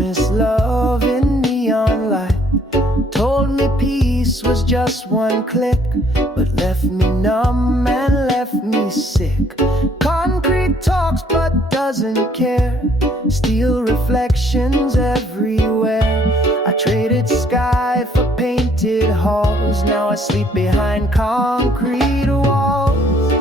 promised love in neon light, told me peace was just one click, but left me numb and left me sick. Concrete talks but doesn't care, steel reflections everywhere. I traded sky for painted halls, now I sleep behind concrete walls.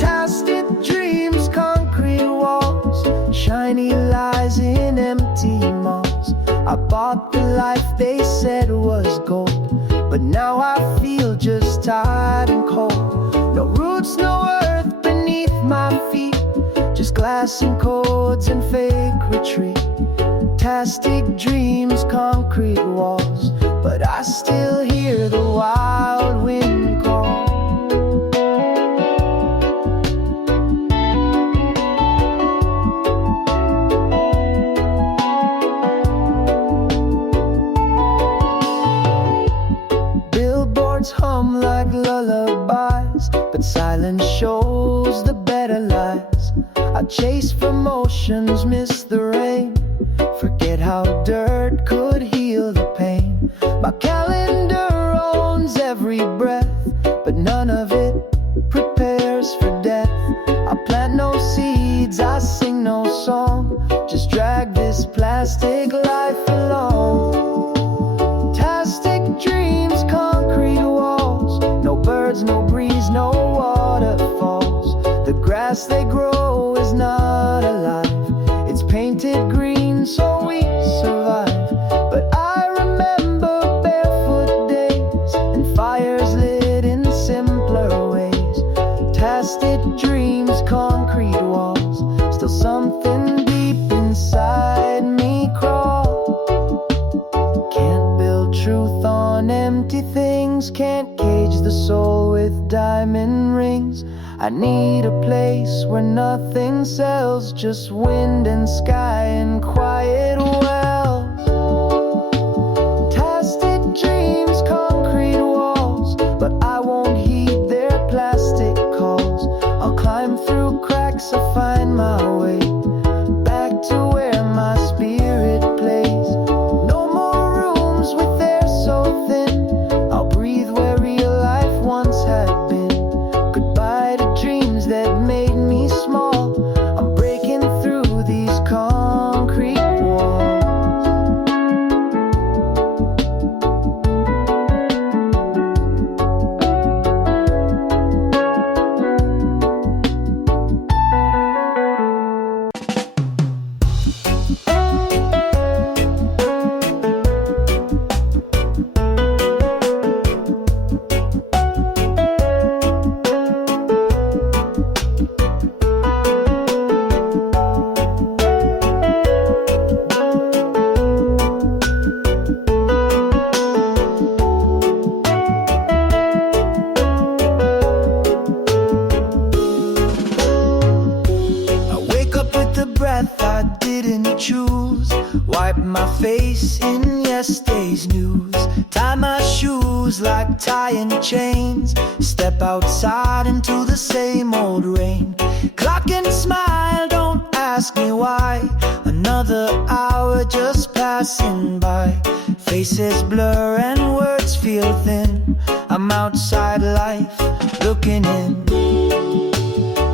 Tasted dreams, concrete walls, shiny lies in empty malls. I bought the life they said was gold, but now I feel just tired and cold. No roots, no earth beneath my feet, just glass and codes and fake retreat. Fantastic dreams, concrete walls, but I still hear the wild wind call. Billboards hum like lullabies, but silence shows the better lies. I chase for motions, miss the rain, forget how dirt could heal the pain. My calendar owns every breath, but none of it prepares for death. I plant no seeds, I sing no song, just drag this plastic life along. Fantastic dreams, concrete walls, no birds, no breeze, no waterfalls. The grass they grow is not alive, it's painted green so we survive. But I remember barefoot days and fires lit in simpler ways. Fantastic dreams, concrete walls, still something deep inside me crawl. Can't build truth on empty things, can't cage the soul with diamond rings. I need a place where nothing sells, just wind and sky and quiet wells. Fantastic dreams, concrete walls, but I won't heed their plastic calls. I'll climb through cracks, I'll find my way back to where my spirit plays. No more rooms with air so thin, I'll breathe where real life once had been. Goodbye to dreams that made me small, I'm breaking through these concrete walls. I didn't choose, wipe my face in yesterday's news, tie my shoes like tying chains, step outside into the same old rain, clock and smile, don't ask me why, another hour just passing by, faces blur and words feel thin, I'm outside life looking in.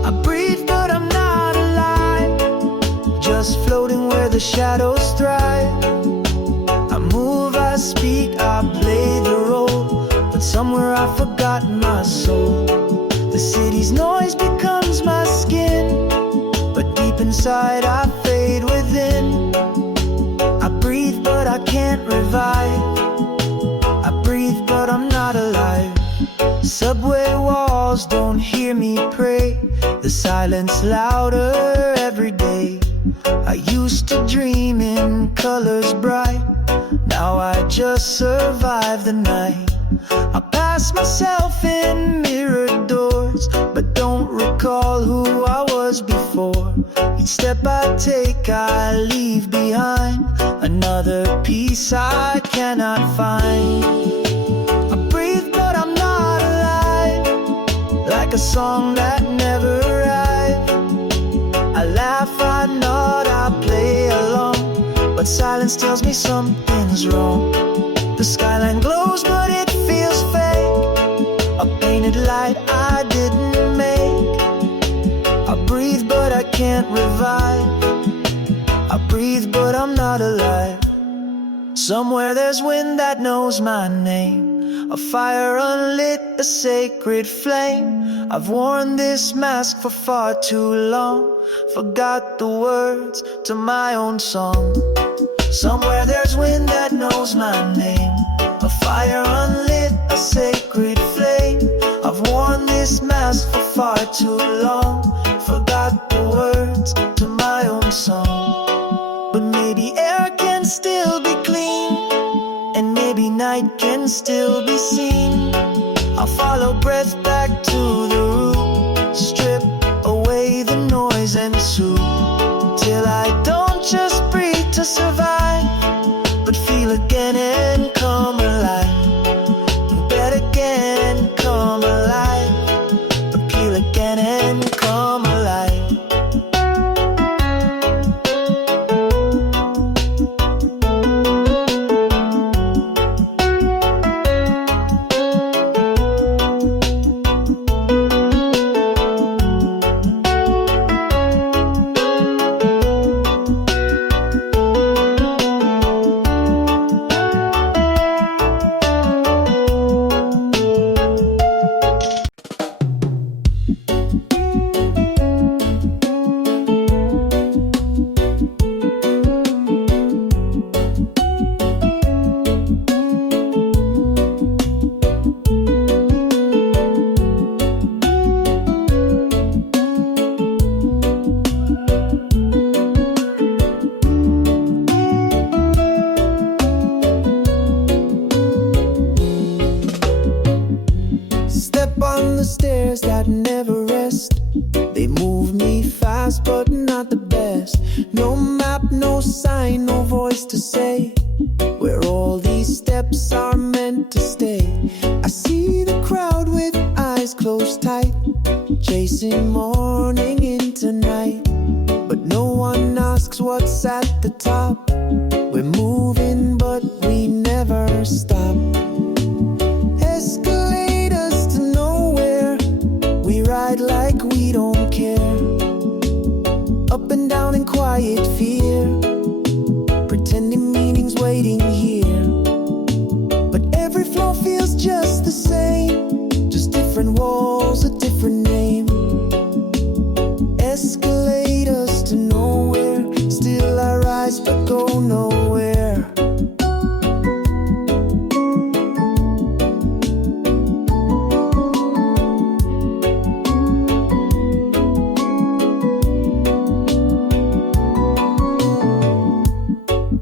I breathe but I'm not alive, just floating where the shadows thrive. I move, I speak, I play the role, but somewhere I've forgotten my soul. The city's noise becomes my skin, but deep inside I fade within. I breathe but I can't revive, I breathe but I'm not alive. Subway walls don't hear me pray, the silence louder every day. I used to dream in colors bright, now I just survive the night. I pass myself in mirrored doors, but don't recall who I was before. Each step I take I leave behind, another piece I cannot find. I breathe but I'm not alive, like a song that never arrived. I laugh, I nod, I play along, but silence tells me something's wrong. The skyline glows, but it feels fake. A painted light I didn't make. I breathe, but I can't revive. I breathe, but I'm not alive. Somewhere there's wind that knows my name. A fire unlit, a sacred flame. I've worn this mask for far too long. Forgot the words to my own song. Somewhere there's wind that knows my name. A fire unlit, a sacred flame. I've worn this mask for far too long. Forgot the words to my own song. But maybe air can still be clean, and maybe night can still be seen. I'll follow breath back to the root. Strip away the noise and soothe, till I don't just breathe to survive, but feel again and come alive. Bet again and come alive, but feel again and come alive. Escalators to nowhere, still I rise but go nowhere.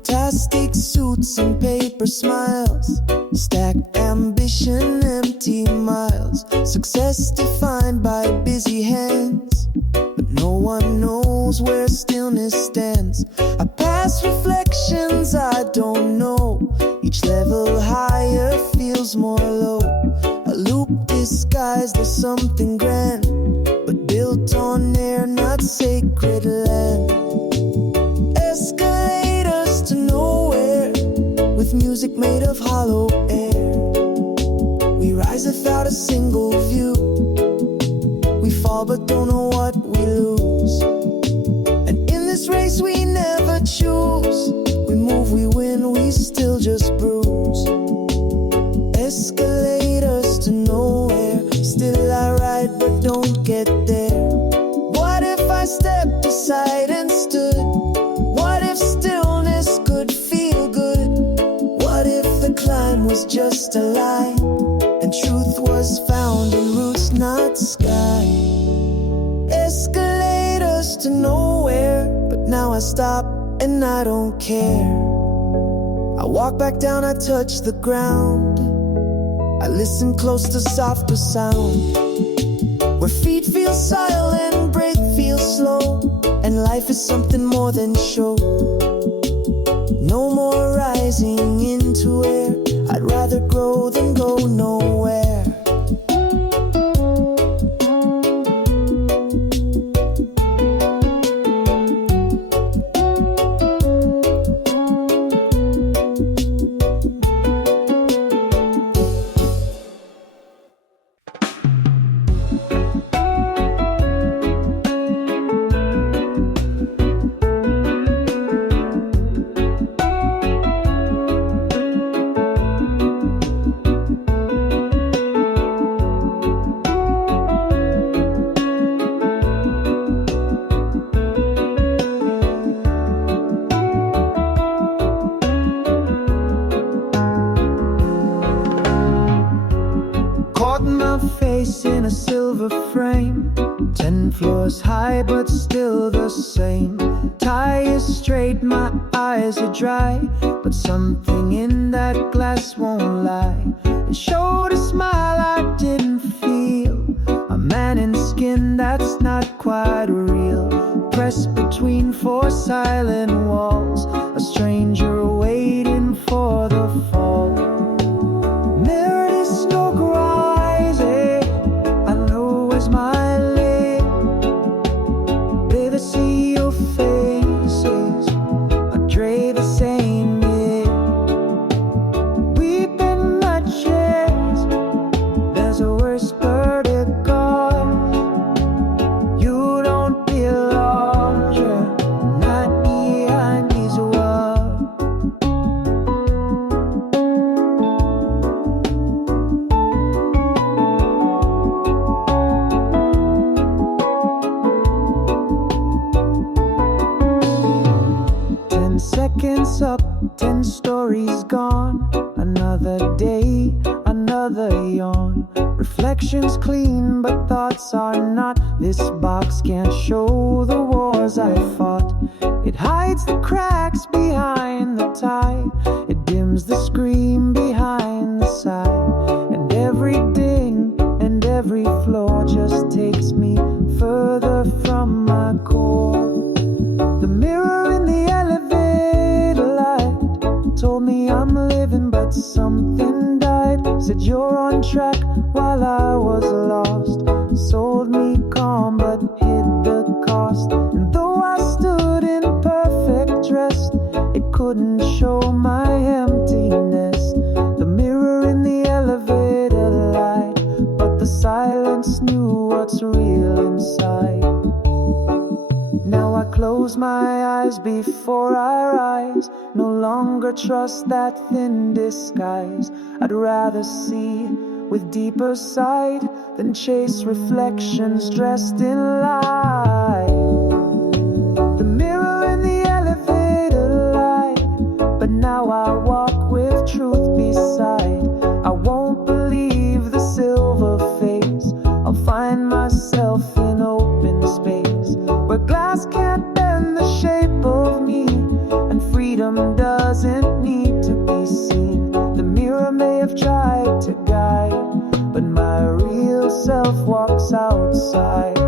Plastic suits and paper smiles, stacked ambition, empty miles. Success defined by busy hands, but no one knows where stillness stands. I pass reflections I don't know, each level higher feels more low. A loop disguised as something grand, but built on air, not sacred land. Escalators to nowhere, with music made of hollow air. We rise without a single view, we fall but don't know what we lose. And in this race we never choose, we move, we win, we still just bruise. Escalators to nowhere, still I ride but don't get there. What if I stepped aside and stood? What if stillness could feel good? What if the climb was just a lie, and truth was found in roots, not sky? Escalators to nowhere, but now I stop and I don't care. I walk back down, I touch the ground, I listen close to softer sound, where feet feel silent, break feels slow, and life is something more than show. No more rising into air, I'd rather grow than go nowhere. 10 floors high, but still the same. Tie is straight, my eyes are dry, but something in that glass won't lie. It showed a smile I didn't feel, a man in skin that's not quite real. Pressed between four silent walls, a stranger waiting for the fall. Mirrored is smoke rising, I know it's my lane. Baby, see your faces, I dread the same, yeah. We've been matches, there's a worse bird it goes. You don't belong here, not behind these walls. 10 seconds up, 10 stories gone. Another day, another yawn. Reflections clean, but thoughts are not. This box can't show the wars I fought. It hides the cracks behind the tie. It dims the scream behind the sigh. And every ding and every flaw just takes me further from my core. The mirror in the elevator light told me I'm living, but something died. Said you're on track while I was lost. Sold me calm, but hid the cost. And though I stood in perfect dress, it couldn't show my emptiness. The mirror in the elevator light, but the silence knew what's real inside. Now I close my eyes before I rise. No longer trust that thin disguise. I'd rather see with deeper sight than chase reflections dressed in light. The mirror in the elevator light, but now I walk with truth beside. I won't believe the silver face. I'll find myself in open space where glass can't bend the shape of me, and freedom doesn't need to be seen. The mirror may have tried to guide, but my real self walks outside.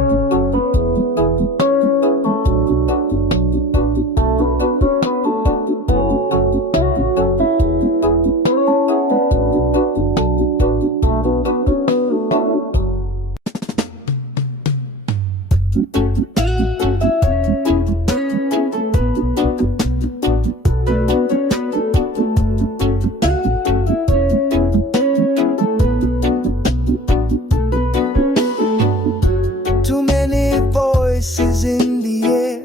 Too many voices in the air,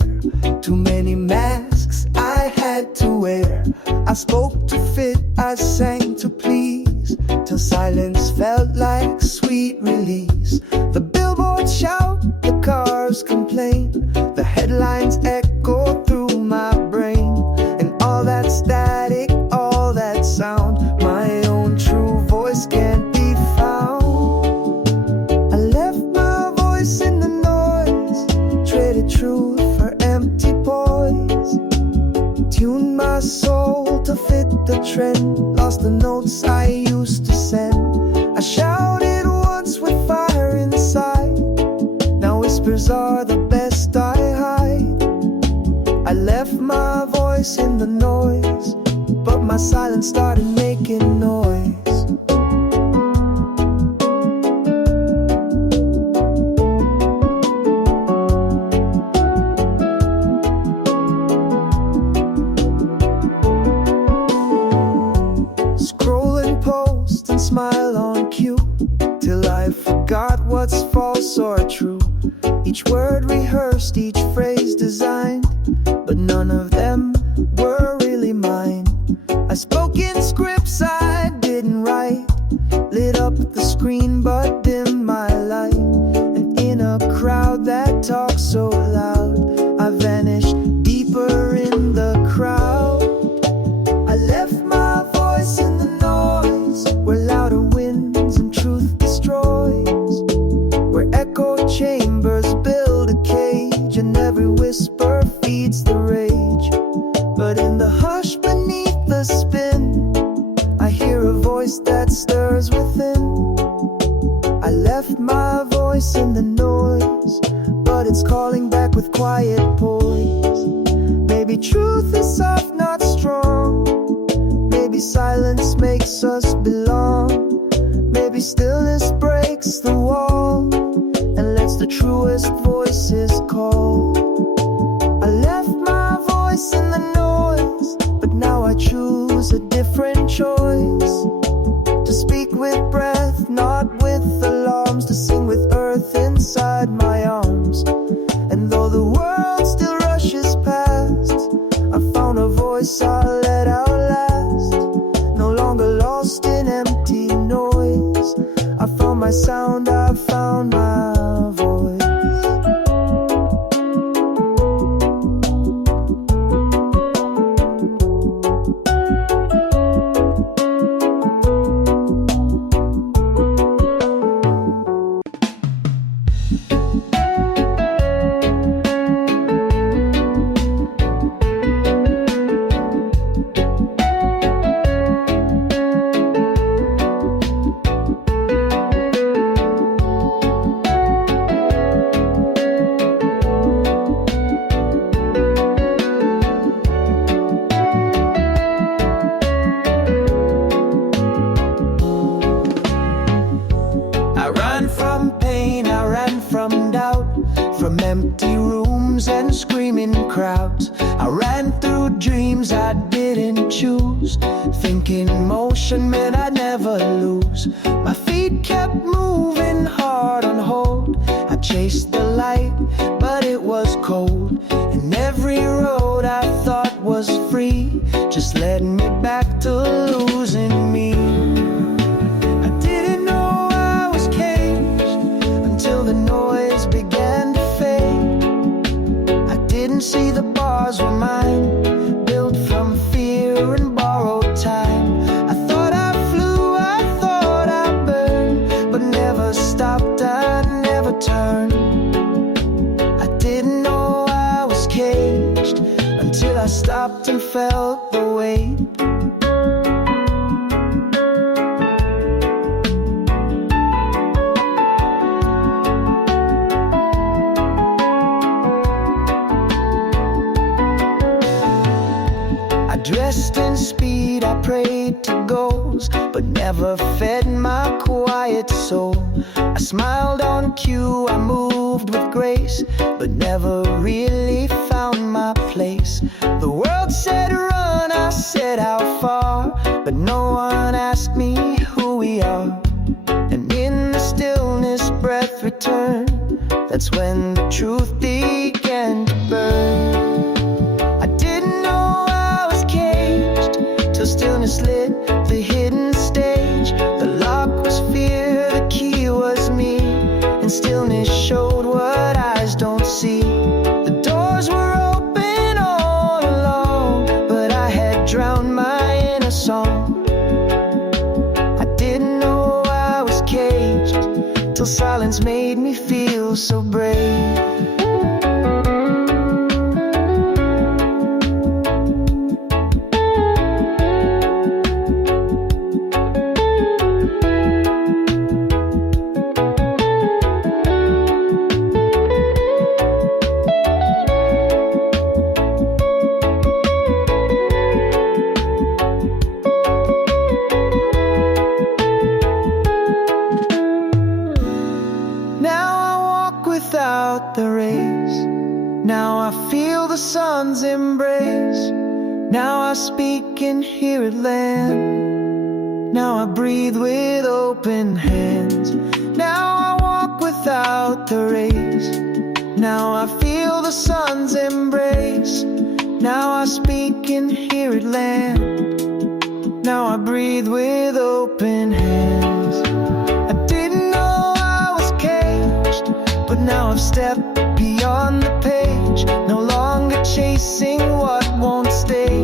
too many masks I had to wear. I spoke to fit, I sang to please, till silence felt like sweet release. The billboards shout, the cars complain, the headlines echo through my brain. And all that static, all that sound, my own true voice can't be found. I left my voice in the noise, traded truth for empty poise. Tuned my soul to fit the trend, lost the notes I used to send. I shouted once with fire inside, now whispers are the best I hide. I left my voice in the noise, but my silence started making noise. Scrolling post and smile on cue, till I forgot what's false or true. Each word rehearsed, each phrase designed, but none of them were really mine. I spoke in scripts I didn't write, lit up the screen but dimmed my light. And in a crowd that talks so loud, I vanished deeper in the crowd. I left my voice in the noise, where louder wins and truth destroys, where echo chambers build whisper feeds the rage. But in the hush beneath the spin, I hear a voice that stirs within. I left my voice in the noise, but it's calling back with quiet poise. Maybe truth is soft, not strong. Maybe silence makes us belong. Maybe stillness breaks the wall and lets the truest voices call. I left my voice in the noise, but now I choose a different choice. To speak with breath, not with alarms. To sing with earth inside my arms. And though the world still rushes past, I found a voice I'll let out last. No longer lost in empty noise. I found my sound, I found my voice. From empty rooms and screaming crowds, I ran through dreams I didn't choose, thinking motion meant I'd never lose. My feet kept moving hard on hold. I chased the light, but it was cold. And every road I thought was free just led me back to losing me. I didn't know I was caged until the noise began to fade. I didn't see the bars were mine, built from fear and borrowed time. I thought I flew, I thought I burned, but never stopped, I never turned. I didn't know I was caged until I stopped and felt the weight. Dressed in speed, I prayed to goals, but never fed my quiet soul. I smiled on cue, I moved with grace, but never really found my place. The world said run, I said how far, but no one asked me who we are. And in the stillness, breath returned. That's when the truth began to burn. Stillness lit the hidden stage. The lock was fear, the key was me, and stillness showed what eyes don't see. The doors were open all along, but I had drowned my inner song. I didn't know I was caged till silence made me feel so brave. Without the rays, now I feel the sun's embrace. Now I speak and hear it land. Now I breathe with open hands. Now I walk without the rays. Now I feel the sun's embrace. Now I speak and hear it land. Now I breathe with open hands. I didn't know I was caged, but now I've stepped beyond the page. No longer chasing what won't stay.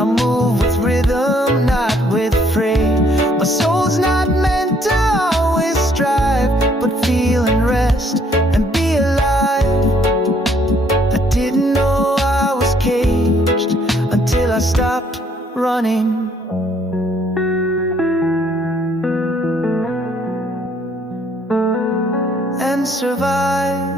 I move with rhythm, not with fray. My soul's not meant to always strive, but feel and rest and be alive. I didn't know running. And survived.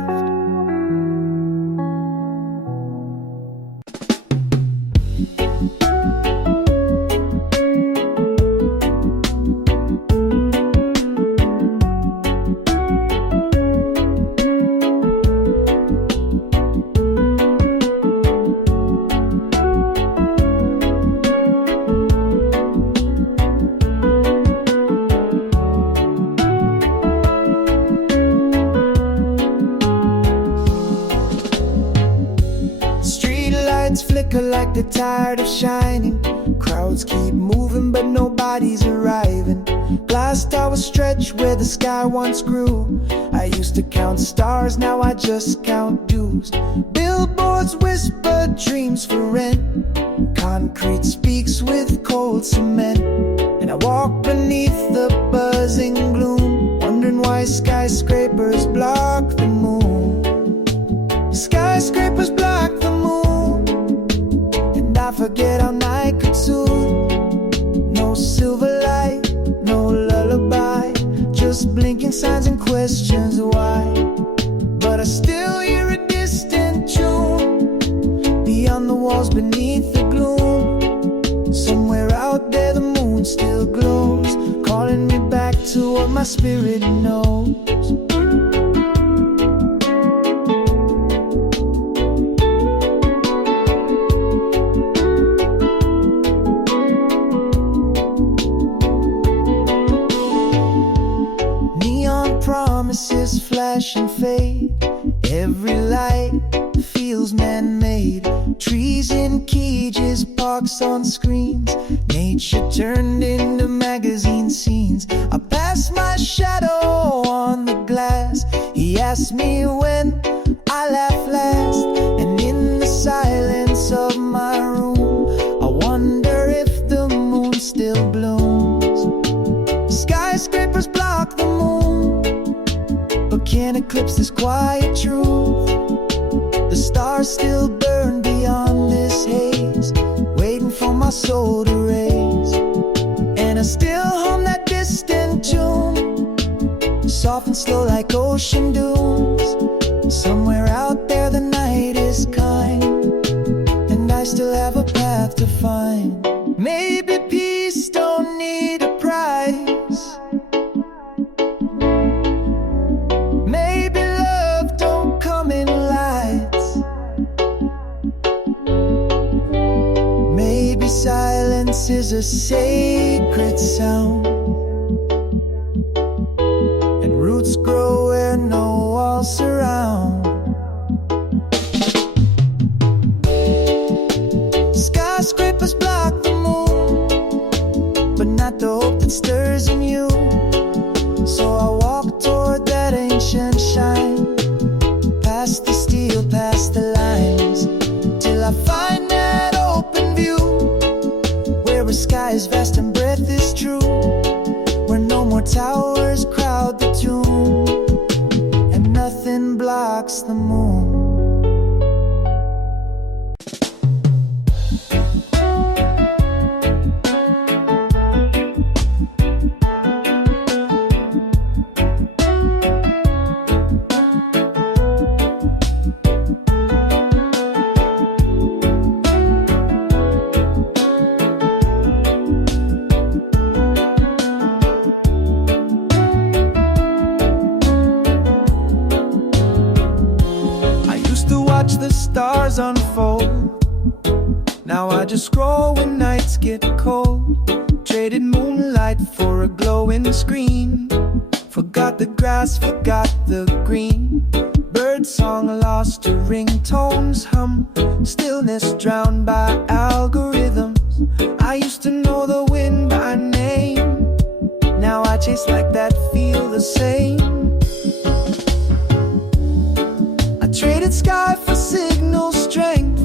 Flicker like they're tired of shining. Crowds keep moving but nobody's arriving. Glass towers stretch where the sky once grew. I used to count stars, now I just count dues. Billboards whisper dreams for rent. Concrete speaks with cold cement. And I walk beneath the buzzing gloom, wondering why skyscrapers block the moon. Skyscrapers block the moon. I forget how night could soothe. No silver light, no lullaby, just blinking signs and questions why. But I still hear a distant tune beyond the walls, beneath the gloom. Somewhere out there the moon still glows, calling me back to what my spirit knows. Promises flash and fade. Every light feels man-made. Trees in cages, parks on screens. Nature turned into magazine scenes. I pass my shadow on the glass. He asked me when I laugh last. And in the silence of my room, I wonder if the moon still blooms. Skyscrapers block the moon, but can't eclipse this quiet truth. The stars still burn beyond this haze, waiting for my soul to raise. And I still hum that distant tune, soft and slow like ocean dunes. Somewhere out there the night is kind, and I still have a path to find. Maybe peace don't need a price. Maybe love don't come in lights. Maybe silence is a sacred sound, and roots grow where no walls surround. Skyscrapers block the moon, but not the hope that stirs in you. So I walk toward that ancient shine, past the steel, past the lines, till I find that open view, where a sky is vast and breath is true, where no more towers crowd the tomb, and nothing blocks the moon. The stars unfold. Now I just scroll when nights get cold. Traded moonlight for a glowing screen. Forgot the grass, forgot the green. Bird song lost to ringtones hum. Stillness drowned by algorithms. I used to know the wind by name. Now I chase like that, feel the same. Traded sky for signal strength,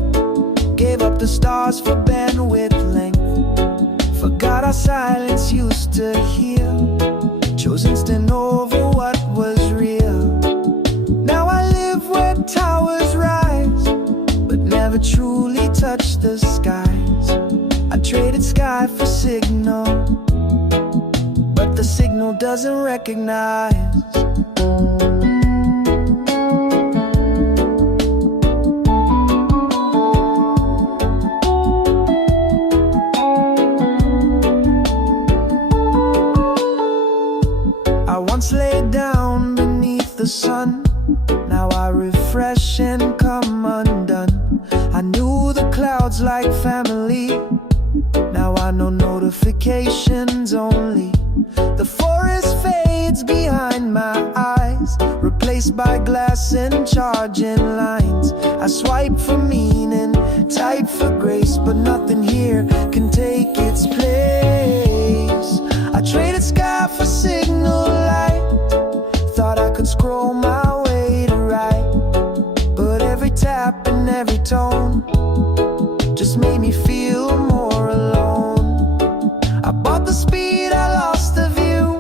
gave up the stars for bandwidth length. Forgot our silence used to hear, chose instant over what was real. Now I live where towers rise, but never truly touch the skies. I traded sky for signal, but the signal doesn't recognize. I once laid down beneath the sun, now I refresh and come undone. I knew the clouds like family, now I know notifications only. The forest fades behind my eyes, replaced by glass and charging lines. I swipe for meaning, type for grace, but nothing here can take its place. I traded sky for signal light, thought I could scroll my way to right, but every tap and every tone just made me feel more alone. I bought the speed, I lost the view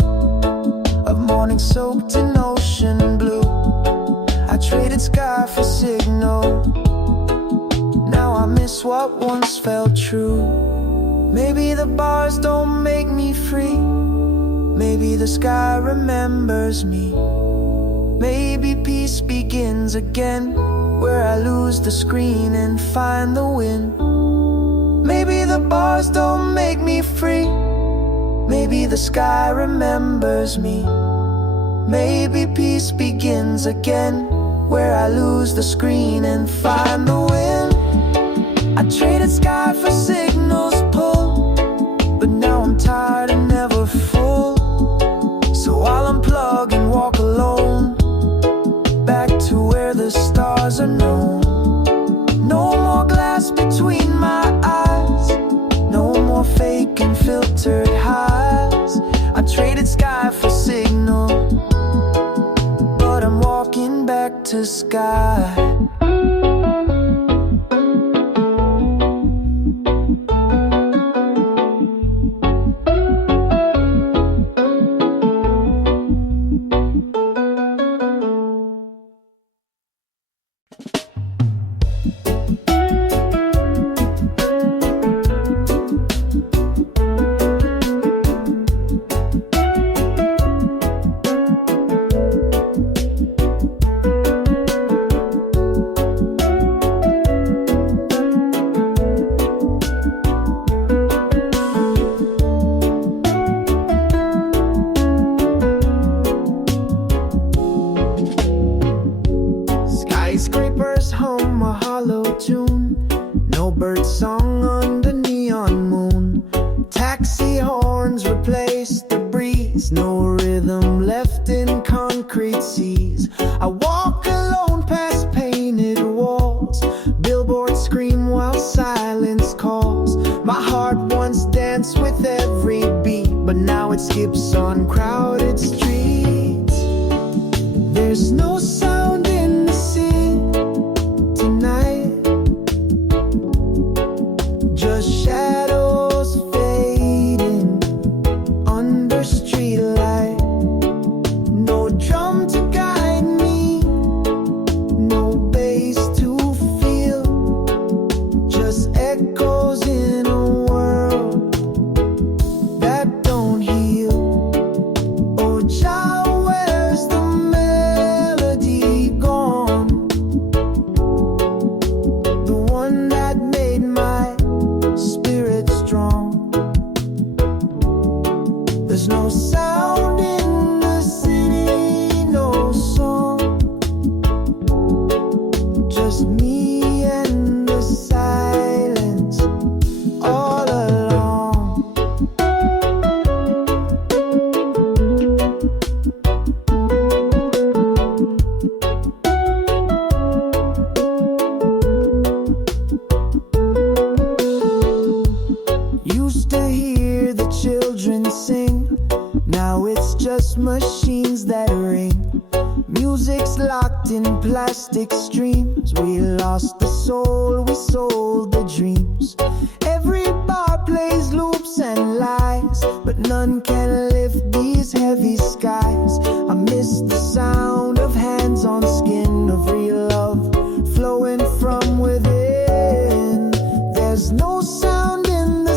of morning soaked in ocean blue. I traded sky for signal, now I miss what once felt true. Maybe the bars don't make me free, maybe the sky remembers me. Maybe peace begins again, where I lose the screen and find the wind. Maybe the bars don't make me free, maybe the sky remembers me. Maybe peace begins again, where I lose the screen and find the wind. I traded sky for signals pull, but now I'm tired and never full. So I'll unplug and walk alone, back to where the stars are known. No more glass between my eyes, no more fake and filtered highs. I traded sky for signal, but I'm walking back to sky. Skyscrapers hum a hollow tune, no bird song under neon moon. Taxi horns replace the breeze, no rhythm left in concrete seas. I walk alone past painted walls, billboards scream while silence calls. My heart once danced with every beat, but now it skips on crowded streets. There's no sound in the sea tonight, just shadows fading under streetlight. No drum to guide me, no bass to feel, just echoes in a world that don't heal. Oh, child, where's the melody gone? The one that made my spirit strong. There's no sound in the city, no song, just me and the silence all along. Used to hear the children sing, now it's just machines that ring. Music's locked in plastic streams, we lost the soul, we sold the dreams. Every bar plays loops and lies, but none can lift these heavy skies. I miss the sound of hands on skin, of real love flowing from within. There's no sound in the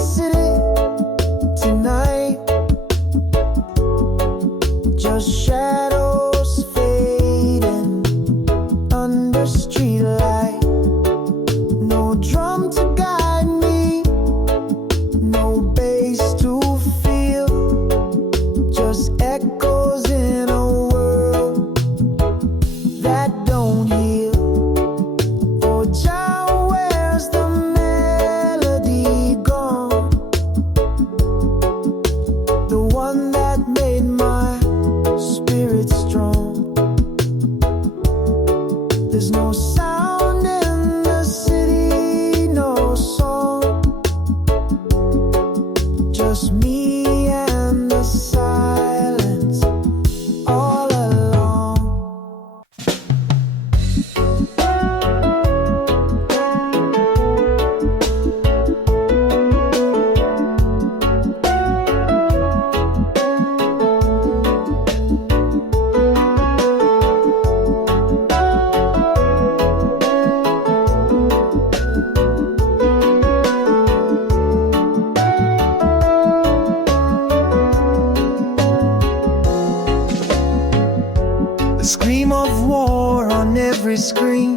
every scream.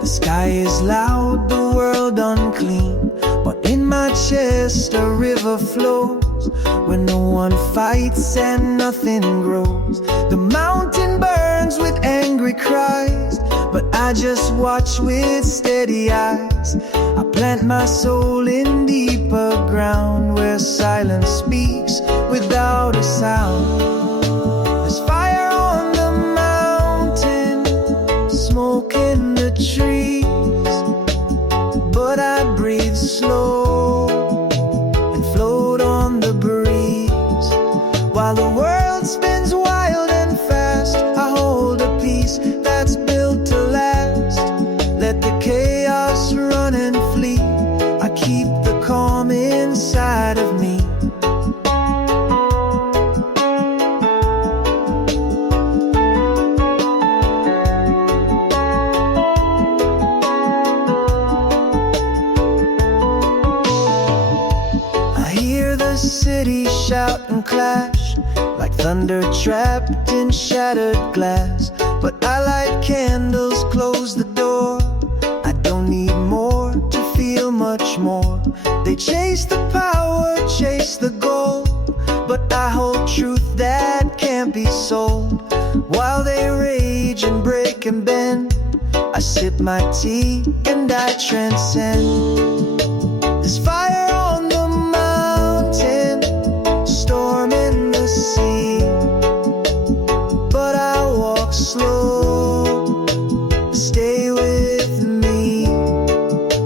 The sky is loud, the world unclean, but in my chest a river flows, where no one fights and nothing grows. The mountain burns with angry cries, but I just watch with steady eyes. I plant my soul in deeper ground, where silence speaks without a sound. There's fire on the mountain, smoke in the trees, but I breathe slow and float on the breeze. While the world spins wild and fast, I hold a peace that's built to last. Let the chaos run and flee, I keep the calm inside of me. City shout and clash like thunder trapped in shattered glass, but I light candles, close the door. I don't need more to feel much more. They chase the power, chase the goal, but I hold truth that can't be sold. While they rage and break and bend, I sip my tea and I transcend. There's fire on the mountain, storm in the sea, but I walk slow, stay with me.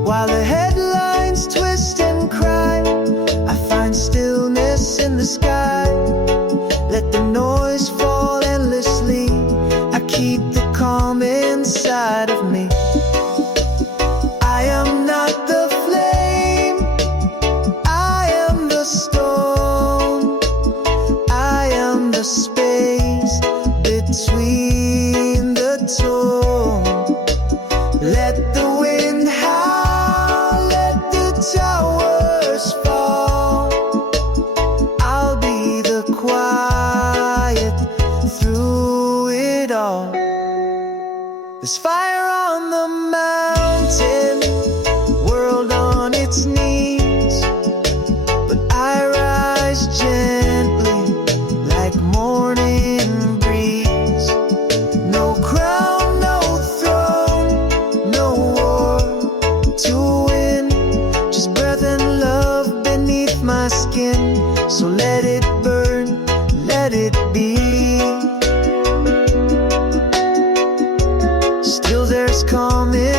While the headlines twist and cry, I find stillness in the sky. Let the noise fall endlessly, I keep the calm inside of me. I am not the flame, I am the storm, I am the space between the tone. Let the wind howl, let the towers fall, I'll be the quiet through it all. There's fire on the mountain, world on its knees, but I rise gently like morning breeze. No crown, no throne, no war to win, just breath and love beneath my skin. So let it burn, let it be. Still there's calm in